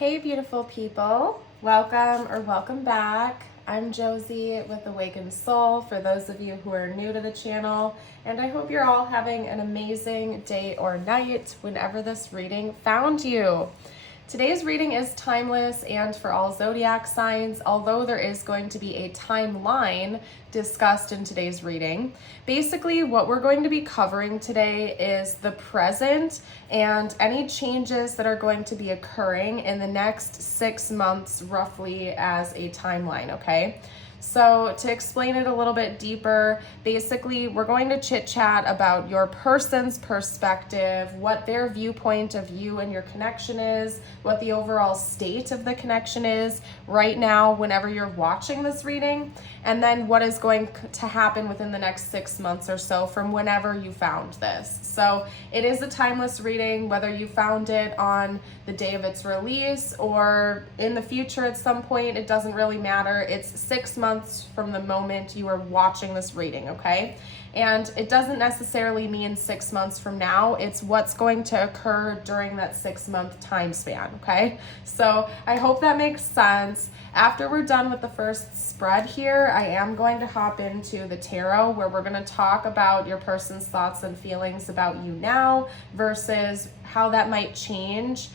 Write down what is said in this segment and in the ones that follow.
Hey beautiful people, welcome back. I'm Josie with Awakened Soul for those of you who are new to the channel, and I hope you're all having an amazing day or night whenever this reading found you. Today's reading is timeless and for all zodiac signs, although there is going to be a timeline discussed in today's reading. Basically, what we're going to be covering today is the present and any changes that are going to be occurring in the next 6 months, roughly, as a timeline, okay? So to explain it a little bit deeper, basically we're going to chit chat about your person's perspective, what their viewpoint of you and your connection is, what the overall state of the connection is right now whenever you're watching this reading, and then what is going to happen within the next 6 months or so from whenever you found this. So it is a timeless reading, whether you found it on the day of its release or in the future at some point, it doesn't really matter. It's 6 months from the moment you are watching this reading, okay? And it doesn't necessarily mean 6 months from now. It's what's going to occur during that 6 month time span, okay? So I hope that makes sense. After we're done with the first spread here, I am going to hop into the tarot where we're going to talk about your person's thoughts and feelings about you now versus how that might change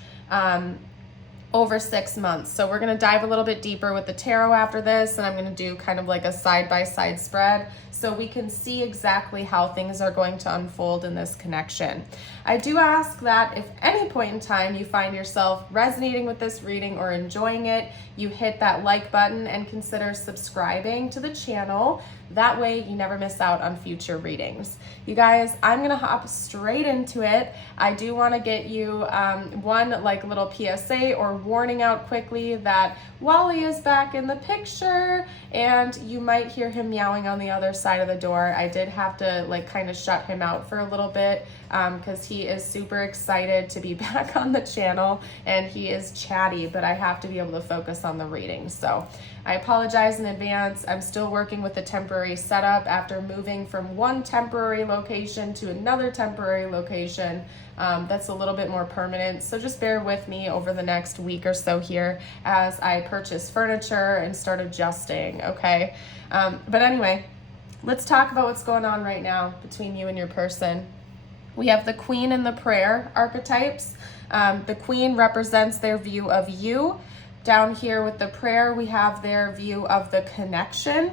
over 6 months. So we're going to dive a little bit deeper with the tarot after this, and I'm going to do kind of like a side-by-side spread so we can see exactly how things are going to unfold in this connection. I do ask that if any point in time you find yourself resonating with this reading or enjoying it, you hit that like button and consider subscribing to the channel. That way you never miss out on future readings. You guys, I'm gonna hop straight into it. I do want to get you one like little PSA or warning out quickly that Wally is back in the picture and you might hear him meowing on the other side of the door. I did have to like kind of shut him out for a little bit because he is super excited to be back on the channel and he is chatty, but I have to be able to focus on the reading. So I apologize in advance. I'm still working with the temporary setup after moving from one temporary location to another temporary location that's a little bit more permanent. So just bear with me over the next week or so here as I purchase furniture and start adjusting, okay? But anyway, let's talk about what's going on right now between you and your person. We have the Queen and the Prayer archetypes. The Queen represents their view of you. Down here with the Prayer, we have their view of the connection.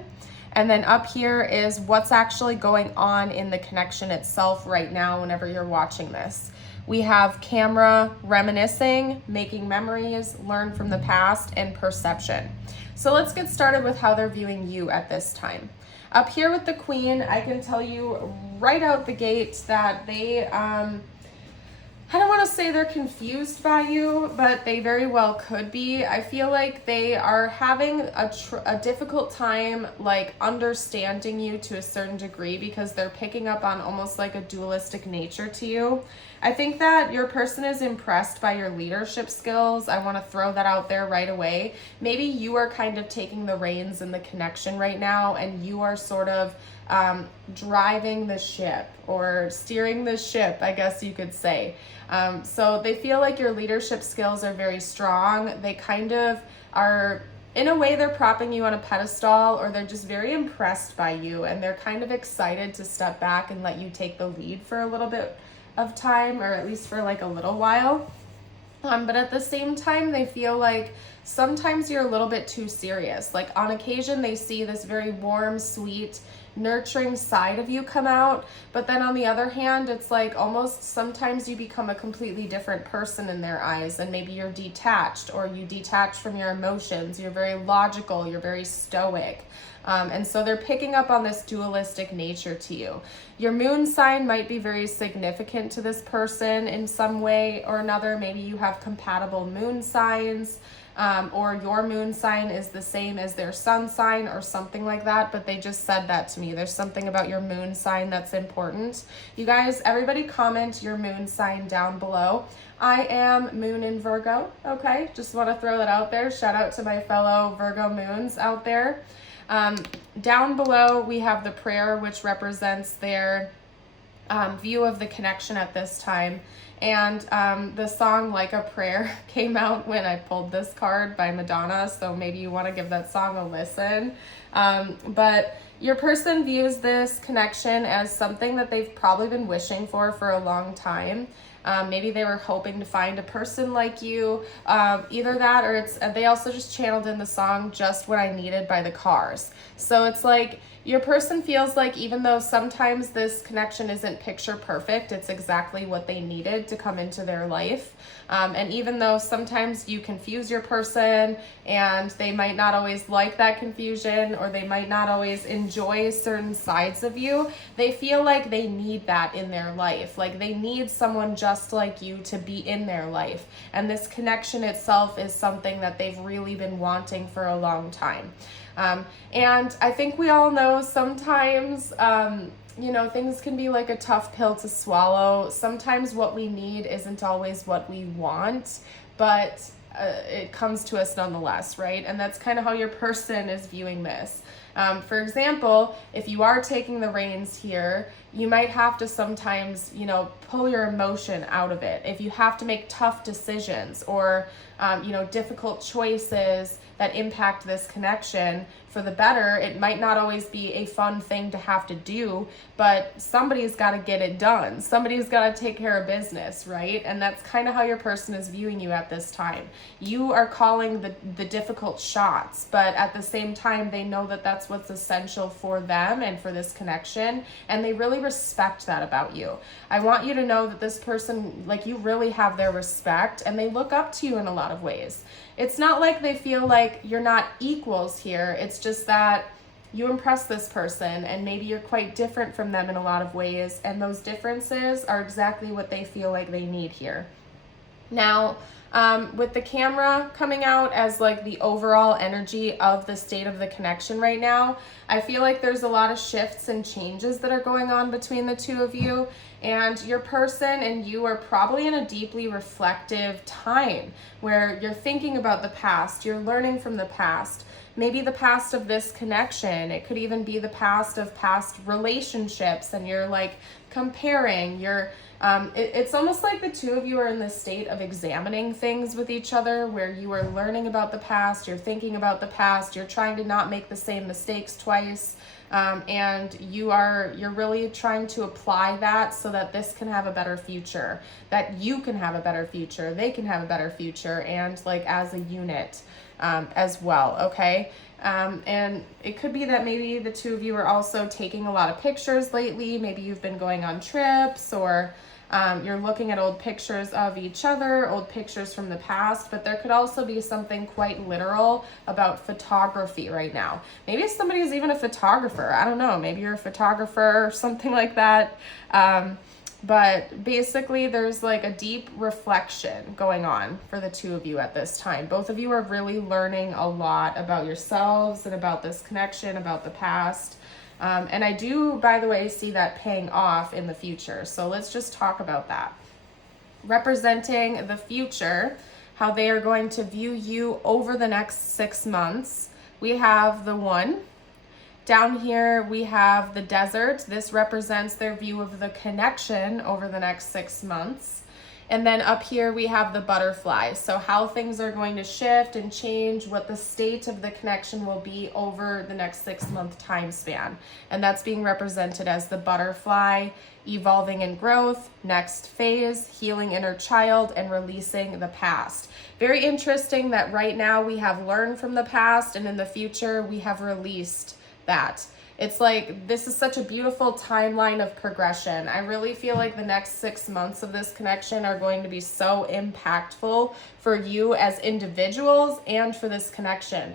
And then up here is what's actually going on in the connection itself right now whenever you're watching this. We have camera, reminiscing, making memories, learn from the past, and perception. So let's get started with how they're viewing you at this time. Up here with the Queen, I can tell you right out the gate that they, I don't want to say they're confused by you, but they very well could be. I feel like they are having a difficult time like understanding you to a certain degree because they're picking up on almost like a dualistic nature to you. I think that your person is impressed by your leadership skills. I want to throw that out there right away. Maybe you are kind of taking the reins in the connection right now and you are sort of driving the ship or steering the ship, I guess you could say. So they feel like your leadership skills are very strong. They kind of are, in a way, they're propping you on a pedestal, or they're just very impressed by you and they're kind of excited to step back and let you take the lead for a little bit of time, or at least for like a little while. But at the same time, they feel like sometimes you're a little bit too serious. Like on occasion, they see this very warm, sweet, nurturing side of you come out, but then on the other hand, it's like almost sometimes you become a completely different person in their eyes, and maybe you're detached, or you detach from your emotions. You're very logical, you're very stoic. And so they're picking up on this dualistic nature to you. Your moon sign might be very significant to this person in some way or another. Maybe you have compatible moon signs, or your moon sign is the same as their sun sign or something like that, but they just said that to me. There's something about your moon sign that's important. You guys, everybody comment your moon sign down below. I am moon in Virgo, okay? Just want to throw that out there. Shout out to my fellow Virgo moons out there. Down below, we have the Prayer, which represents their view of the connection at this time. And the song Like a Prayer came out when I pulled this card by Madonna, so maybe you want to give that song a listen. But your person views this connection as something that they've probably been wishing for a long time. Maybe they were hoping to find a person like you. Either that, or they also just channeled in the song Just What I Needed by the Cars. So it's like your person feels like even though sometimes this connection isn't picture perfect, it's exactly what they needed to come into their life. And even though sometimes you confuse your person and they might not always like that confusion, or they might not always enjoy certain sides of you, they feel like they need that in their life. Like they need someone just like you to be in their life. And this connection itself is something that they've really been wanting for a long time. And I think we all know sometimes, things can be like a tough pill to swallow. Sometimes what we need isn't always what we want, but it comes to us nonetheless, right? And that's kind of how your person is viewing this. For example, if you are taking the reins here, you might have to sometimes, pull your emotion out of it. If you have to make tough decisions or, difficult choices that impact this connection for the better, it might not always be a fun thing to have to do, but somebody's got to get it done. Somebody's got to take care of business, right? And that's kind of how your person is viewing you at this time. You are calling the difficult shots, but at the same time, they know that that's what's essential for them and for this connection, and they really respect that about you. I want you to know that this person, like, you really have their respect, and they look up to you in a lot of ways. It's not like they feel like you're not equals here. It's just that you impress this person and maybe you're quite different from them in a lot of ways, and those differences are exactly what they feel like they need here. Now, with the camera coming out as like the overall energy of the state of the connection right now, I feel like there's a lot of shifts and changes that are going on between the two of you, and your person and you are probably in a deeply reflective time where you're thinking about the past, you're learning from the past, maybe the past of this connection. It could even be the past of past relationships, and you're like comparing, it's almost like the two of you are in this state of examining things with each other, where you are learning about the past, you're thinking about the past, you're trying to not make the same mistakes twice, and you're really trying to apply that so that this can have a better future, that you can have a better future, they can have a better future, and like as a unit as well, okay? And it could be that maybe the two of you are also taking a lot of pictures lately. Maybe you've been going on trips, or you're looking at old pictures of each other, old pictures from the past, but there could also be something quite literal about photography right now. Maybe somebody is even a photographer. I don't know. Maybe you're a photographer or something like that. But basically there's like a deep reflection going on for the two of you at this time. Both of you are really learning a lot about yourselves and about this connection, about the past. And I do, by the way, see that paying off in the future. So let's just talk about that. Representing the future, how they are going to view you over the next 6 months, we have the 1. Down here, we have the desert. This represents their view of the connection over the next 6 months. And then up here, we have the butterfly. So how things are going to shift and change, what the state of the connection will be over the next 6-month time span. And that's being represented as the butterfly, evolving in growth, next phase, healing inner child, and releasing the past. Very interesting that right now we have learned from the past, and in the future, we have released that. It's like, this is such a beautiful timeline of progression. I really feel like the next 6 months of this connection are going to be so impactful for you as individuals and for this connection.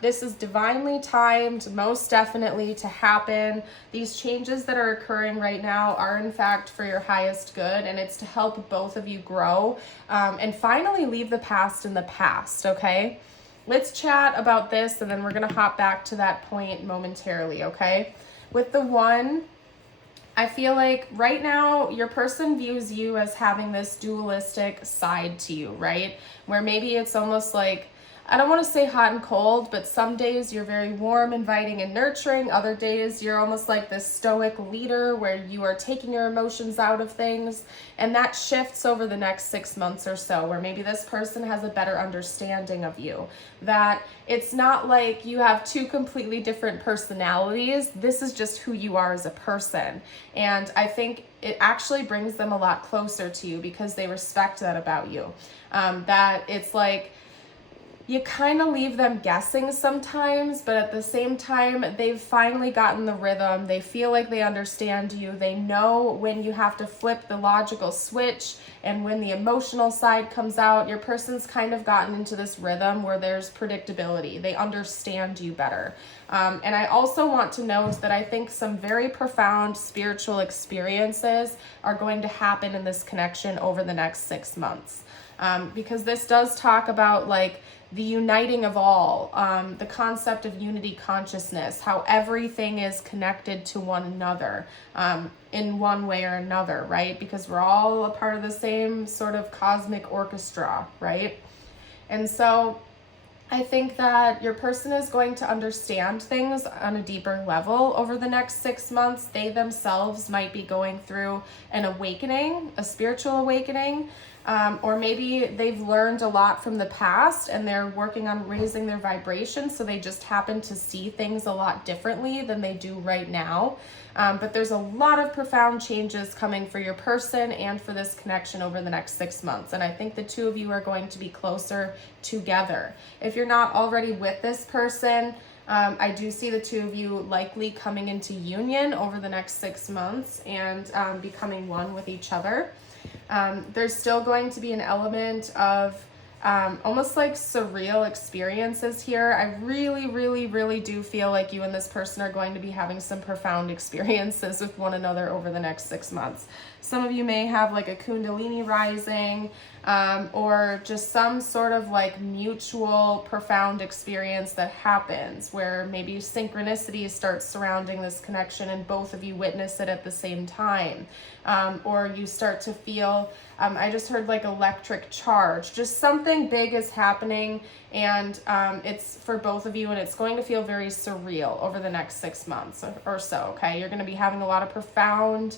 This is divinely timed, most definitely to happen. These changes that are occurring right now are in fact for your highest good, and it's to help both of you grow and finally leave the past in the past, okay? Let's chat about this, and then we're going to hop back to that point momentarily, okay? With the 1, I feel like right now your person views you as having this dualistic side to you, right? Where maybe it's almost like I don't want to say hot and cold, but some days you're very warm, inviting, and nurturing. Other days you're almost like this stoic leader where you are taking your emotions out of things. And that shifts over the next 6 months or so, where maybe this person has a better understanding of you. That it's not like you have two completely different personalities. This is just who you are as a person. And I think it actually brings them a lot closer to you because they respect that about you. That it's like, you kind of leave them guessing sometimes, but at the same time, they've finally gotten the rhythm. They feel like they understand you. They know when you have to flip the logical switch and when the emotional side comes out. Your person's kind of gotten into this rhythm where there's predictability. They understand you better. And I also want to note that I think some very profound spiritual experiences are going to happen in this connection over the next 6 months. Because this does talk about like the uniting of all, the concept of unity consciousness, how everything is connected to one another in one way or another, right? Because we're all a part of the same sort of cosmic orchestra, right? And so I think that your person is going to understand things on a deeper level over the next 6 months. They themselves might be going through an awakening, a spiritual awakening, or maybe they've learned a lot from the past and they're working on raising their vibration, so they just happen to see things a lot differently than they do right now. But there's a lot of profound changes coming for your person and for this connection over the next 6 months. And I think the two of you are going to be closer together. If you're not already with this person, I do see the two of you likely coming into union over the next 6 months and becoming one with each other. There's still going to be an element of almost like surreal experiences here. I really do feel like you and this person are going to be having some profound experiences with one another over the next 6 months. Some of you may have like a Kundalini rising, or just some sort of like mutual profound experience that happens where maybe synchronicity starts surrounding this connection and both of you witness it at the same time. Or you start to feel, I just heard like electric charge, just something big is happening, and it's for both of you, and it's going to feel very surreal over the next 6 months or so, okay? You're going to be having a lot of profound,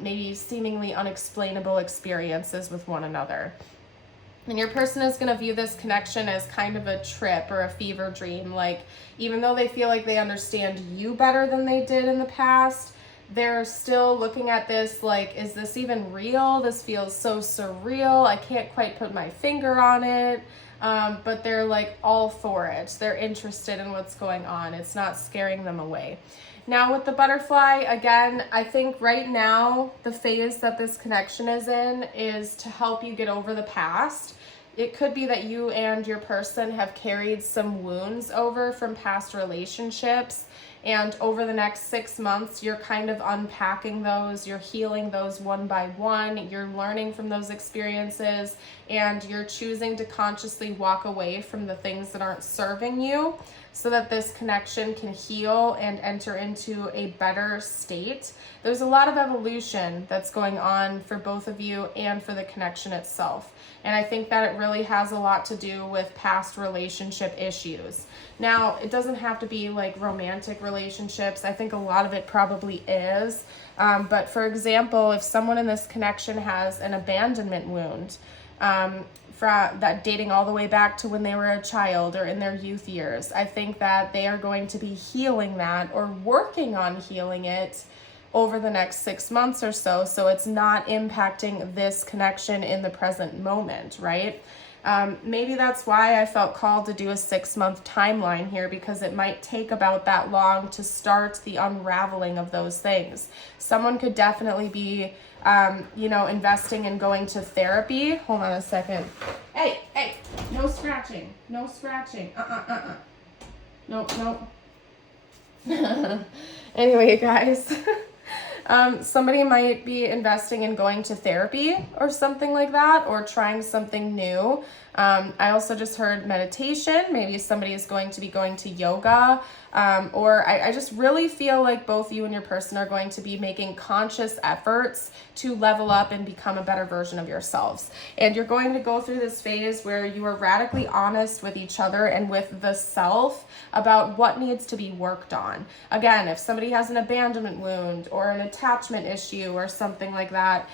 maybe seemingly unexplainable experiences with one another. And your person is going to view this connection as kind of a trip or a fever dream. Like, even though they feel like they understand you better than they did in the past, they're still looking at this like, is this even real? This feels so surreal. I can't quite put my finger on it. But they're like all for it. They're interested in what's going on. It's not scaring them away. Now with the butterfly, again, I think right now the phase that this connection is in is to help you get over the past. It could be that you and your person have carried some wounds over from past relationships, and over the next 6 months, you're kind of unpacking those, you're healing those one by one, you're learning from those experiences, and you're choosing to consciously walk away from the things that aren't serving you so that this connection can heal and enter into a better state. There's a lot of evolution that's going on for both of you and for the connection itself. And I think that it really has a lot to do with past relationship issues. Now, it doesn't have to be like romantic relationships. I think a lot of it probably is. But for example, if someone in this connection has an abandonment wound, from that dating all the way back to when they were a child or in their youth years, I think that they are going to be healing that or working on healing it over the next 6 months or so, so it's not impacting this connection in the present moment, right? Maybe that's why I felt called to do a 6-month timeline here, because it might take about that long to start the unraveling of those things. Someone could definitely be, investing in going to therapy. Hold on a second. Hey, no scratching, no scratching. Nope. Anyway, you guys. Somebody might be investing in going to therapy or something like that, or trying something new. I also just heard meditation. Maybe somebody is going to be going to yoga, or I just really feel like both you and your person are going to be making conscious efforts to level up and become a better version of yourselves. And you're going to go through this phase where you are radically honest with each other and with the self about what needs to be worked on. Again, if somebody has an abandonment wound or an attachment issue or something like that,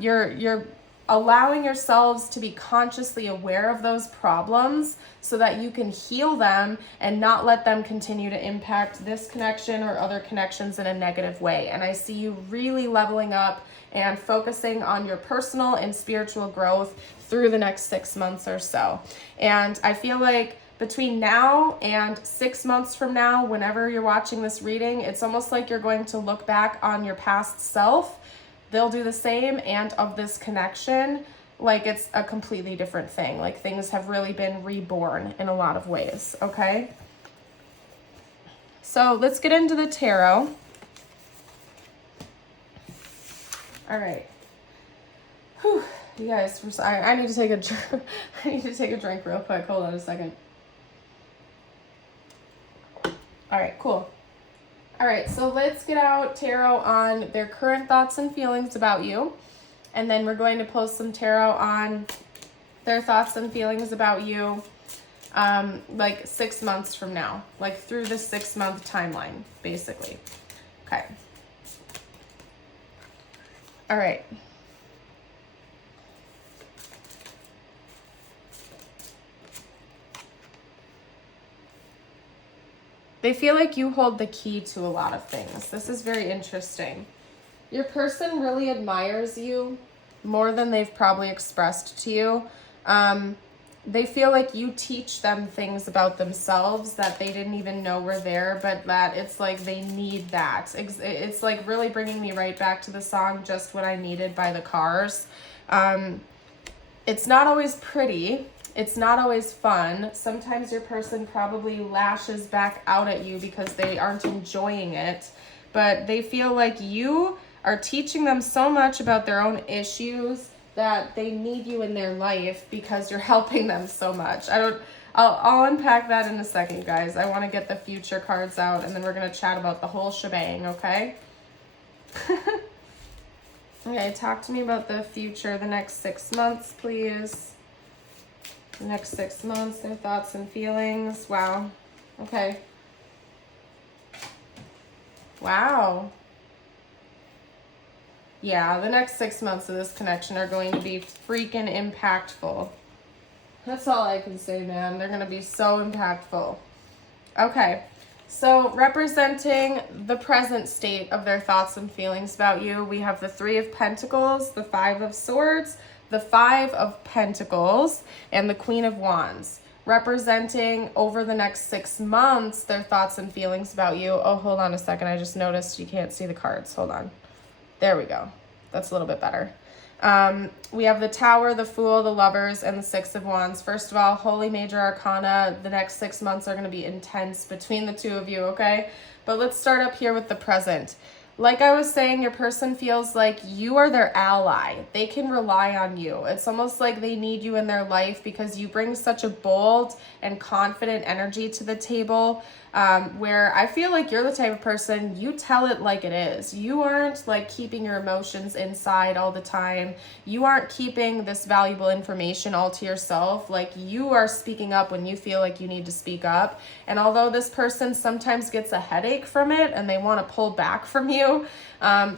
you're allowing yourselves to be consciously aware of those problems so that you can heal them and not let them continue to impact this connection or other connections in a negative way. And I see you really leveling up and focusing on your personal and spiritual growth through the next 6 months or so. And I feel like between now and 6 months from now, whenever you're watching this reading, it's almost like you're going to look back on your past self. They'll do the same, and of this connection, like it's a completely different thing. Like things have really been reborn in a lot of ways, okay? So let's get into the tarot. All right. Whew. You guys, I need to take I need to take a drink real quick. Hold on a second. All right, cool. All right, so let's get out tarot on their current thoughts and feelings about you. And then we're going to post some tarot on their thoughts and feelings about you like 6 months from now, like through the 6-month timeline, basically. Okay. All right. They feel like you hold the key to a lot of things. This is very interesting. Your person really admires you more than they've probably expressed to you. They feel like you teach them things about themselves that they didn't even know were there, but that it's like they need that. It's like really bringing me right back to the song Just What I Needed by the Cars. It's not always pretty. It's not always fun. Sometimes your person probably lashes back out at you because they aren't enjoying it, but they feel like you are teaching them so much about their own issues that they need you in their life because you're helping them so much. I'll unpack that in a second, guys. I want to get the future cards out, and then we're going to chat about the whole shebang, okay? Okay, talk to me about the future, the next 6 months, please. The next 6 months, their thoughts and feelings. Wow. Okay. Wow. Yeah, the next 6 months of this connection are going to be freaking impactful. That's all I can say, man. They're going to be so impactful. Okay. So representing the present state of their thoughts and feelings about you, we have the 3 of Pentacles, the 5 of Swords, the 5 of Pentacles, and the Queen of Wands, representing over the next 6 months their thoughts and feelings about you. Oh, hold on a second. I just noticed you can't see the cards. Hold on. There we go. That's a little bit better. We have the Tower, the Fool, the Lovers, and the 6 of Wands. First of all, Holy Major Arcana. The next 6 months are going to be intense between the 2 of you, okay? But let's start up here with the present. Like I was saying, your person feels like you are their ally. They can rely on you. It's almost like they need you in their life because you bring such a bold and confident energy to the table, where I feel like you're the type of person, you tell it like it is. You aren't like keeping your emotions inside all the time. You aren't keeping this valuable information all to yourself. Like you are speaking up when you feel like you need to speak up. And although this person sometimes gets a headache from it and they want to pull back from you,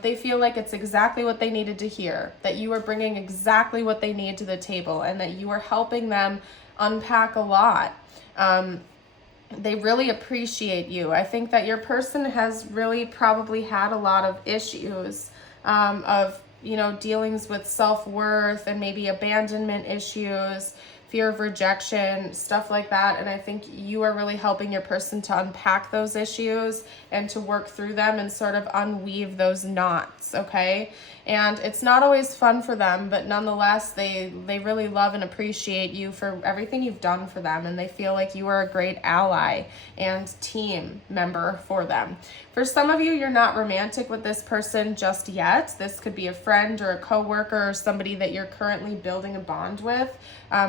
they feel like it's exactly what they needed to hear, that you are bringing exactly what they need to the table and that you are helping them unpack a lot. They really appreciate you. I think that your person has really probably had a lot of issues of, you know, dealings with self-worth and maybe abandonment issues, fear of rejection, stuff like that. And I think you are really helping your person to unpack those issues and to work through them and sort of unweave those knots, okay? And it's not always fun for them, but nonetheless, they really love and appreciate you for everything you've done for them, and they feel like you are a great ally and team member for them. For some of you, you're not romantic with this person just yet. This could be a friend or a coworker or somebody that you're currently building a bond with.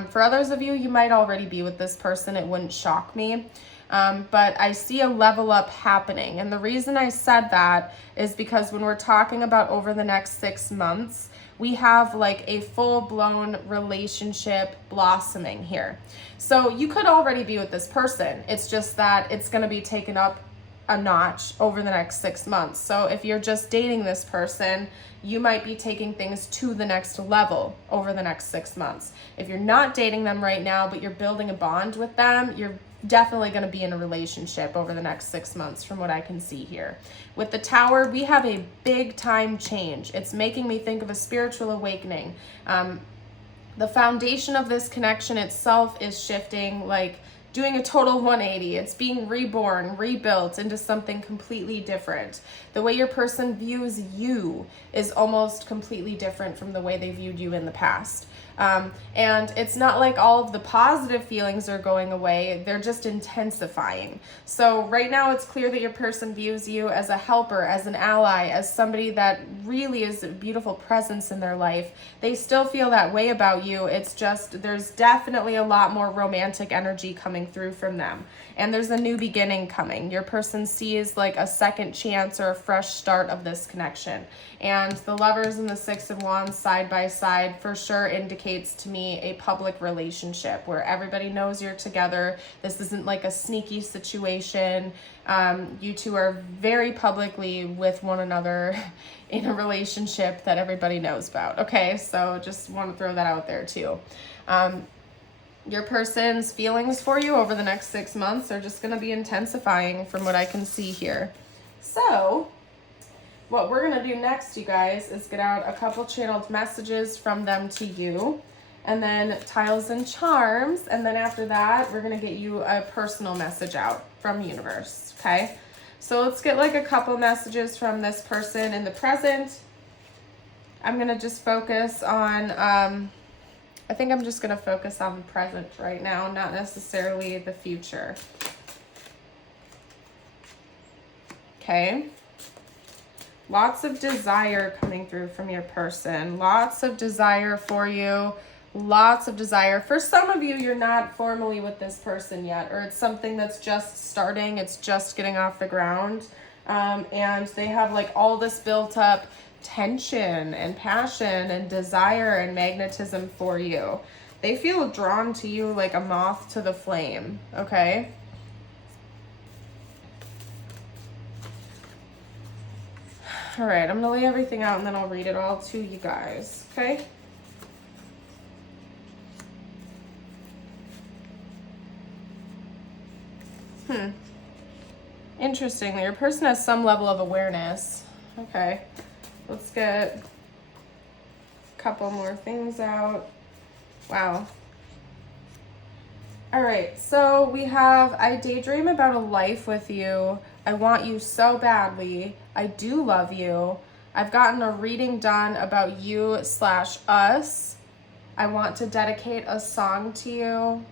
For others of you, you might already be with this person. It wouldn't shock me. But I see a level up happening. And the reason I said that is because when we're talking about over the next 6 months, we have like a full-blown relationship blossoming here. So you could already be with this person. It's just that it's going to be taken up a notch over the next 6 months. So if you're just dating this person, you might be taking things to the next level over the next 6 months. If you're not dating them right now, but you're building a bond with them, you're definitely going to be in a relationship over the next 6 months from what I can see here. With the Tower, we have a big time change. It's making me think of a spiritual awakening. The foundation of this connection itself is shifting, like doing a total 180. It's being reborn, rebuilt into something completely different. The way your person views you is almost completely different from the way they viewed you in the past. And it's not like all of the positive feelings are going away, they're just intensifying. So right now it's clear that your person views you as a helper, as an ally, as somebody that really is a beautiful presence in their life. They still feel that way about you. It's just, there's definitely a lot more romantic energy coming through from them. And there's a new beginning coming. Your person sees like a second chance or a fresh start of this connection. And the Lovers and the Six of Wands side by side for sure indicates to me a public relationship where everybody knows you're together. This isn't like a sneaky situation. You two are very publicly with one another in a relationship that everybody knows about. Okay, so just want to throw that out there too. Your person's feelings for you over the next 6 months are just going to be intensifying from what I can see here. So what we're going to do next, you guys, is get out a couple channeled messages from them to you, and then tiles and charms, and then after that, we're going to get you a personal message out from universe, okay? So let's get like a couple messages from this person in the present. I'm going to just focus on, I think I'm just going to focus on the present right now, not necessarily the future. Okay. Lots of desire coming through from your person. Lots of desire for you. Lots of desire. For some of you, you're not formally with this person yet, or it's something that's just starting. It's just getting off the ground. And they have like all this built up tension and passion and desire and magnetism for you. They feel drawn to you like a moth to the flame, okay? All right, I'm gonna lay everything out and then I'll read it all to you guys, okay? Interestingly, your person has some level of awareness. Okay. Let's get a couple more things out. Wow. All right, so we have, I daydream about a life with you. I want you so badly. I do love you. I've gotten a reading done about you/us. I want to dedicate a song to you.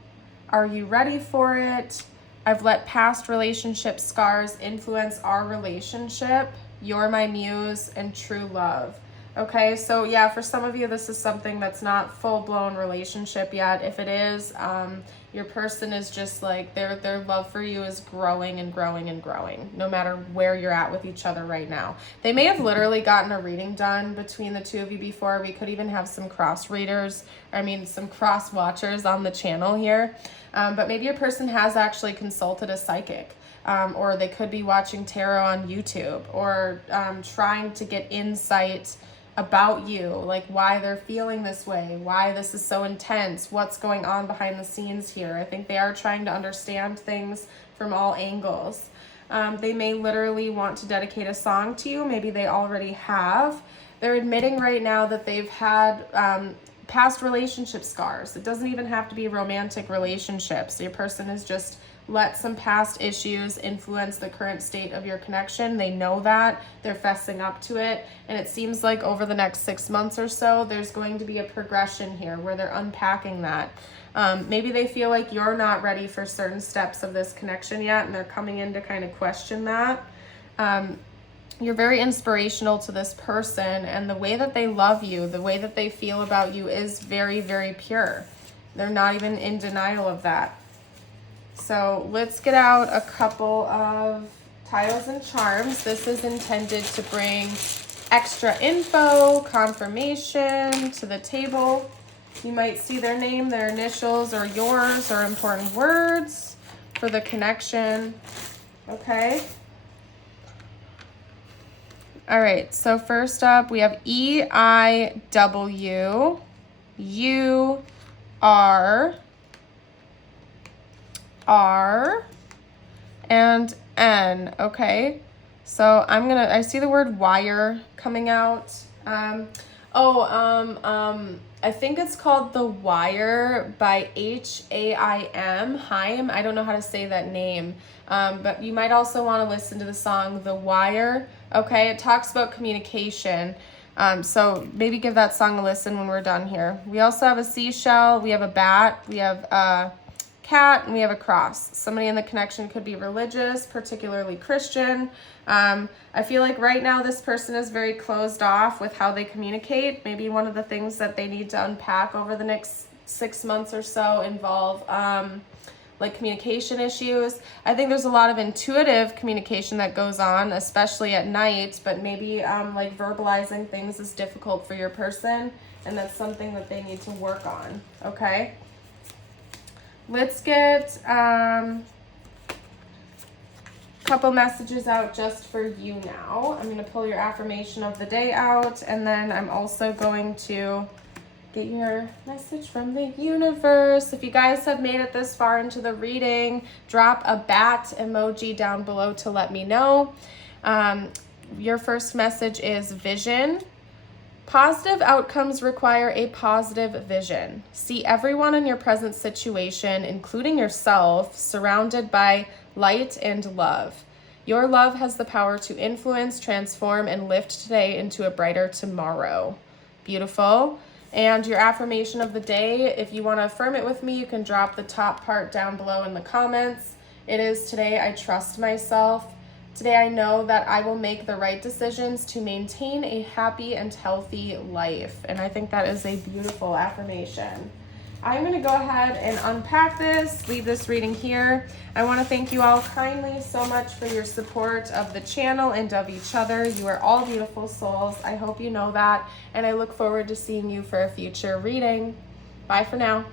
Are you ready for it? I've let past relationship scars influence our relationship. You're my muse and true love. Okay, so yeah, for some of you, this is something that's not full-blown relationship yet. If it is, your person is just like, their love for you is growing and growing and growing, no matter where you're at with each other right now. They may have literally gotten a reading done between the two of you before. We could even have some cross readers, some cross watchers on the channel here. But maybe your person has actually consulted a psychic. Or they could be watching tarot on YouTube, or trying to get insight about you, like why they're feeling this way, why this is so intense, what's going on behind the scenes here. I think they are trying to understand things from all angles. They may literally want to dedicate a song to you. Maybe they already have. They're admitting right now that they've had past relationship scars. It doesn't even have to be romantic relationships. Your person has just let some past issues influence the current state of your connection. They know that. They're fessing up to it. And it seems like over the next 6 months or so, there's going to be a progression here where they're unpacking that. Maybe they feel like you're not ready for certain steps of this connection yet, and they're coming in to kind of question that. You're very inspirational to this person, and the way that they love you, the way that they feel about you is very, very pure. They're not even in denial of that. So let's get out a couple of tiles and charms. This is intended to bring extra info, confirmation to the table. You might see their name, their initials, or yours, or important words for the connection. Okay. All right, so first up we have EIW, UR, and N. Okay, so I see the word wire coming out. I think it's called The Wire by HAIM. Haim. I don't know how to say that name. But you might also want to listen to the song The Wire. Okay, it talks about communication. So maybe give that song a listen when we're done here. We also have a seashell, we have a bat, we have a cat, and we have a cross. Somebody in the connection could be religious, particularly Christian. I feel like right now this person is very closed off with how they communicate. Maybe one of the things that they need to unpack over the next 6 months or so involve like communication issues. I think there's a lot of intuitive communication that goes on, especially at night, but maybe like verbalizing things is difficult for your person, and that's something that they need to work on. Okay, let's get couple messages out just for you now. I'm going to pull your affirmation of the day out, and then I'm also going to get your message from the universe. If you guys have made it this far into the reading, drop a bat emoji down below to let me know. Your first message is vision. Positive outcomes require a positive vision. See everyone in your present situation, including yourself, surrounded by light and love. Your love has the power to influence, transform, and lift today into a brighter tomorrow. Beautiful. And your affirmation of the day, if you want to affirm it with me, you can drop the top part down below in the comments. It is, today I trust myself. Today I know that I will make the right decisions to maintain a happy and healthy life. And I think that is a beautiful affirmation. I'm going to go ahead and unpack this, leave this reading here. I want to thank you all kindly so much for your support of the channel and of each other. You are all beautiful souls. I hope you know that, and I look forward to seeing you for a future reading. Bye for now.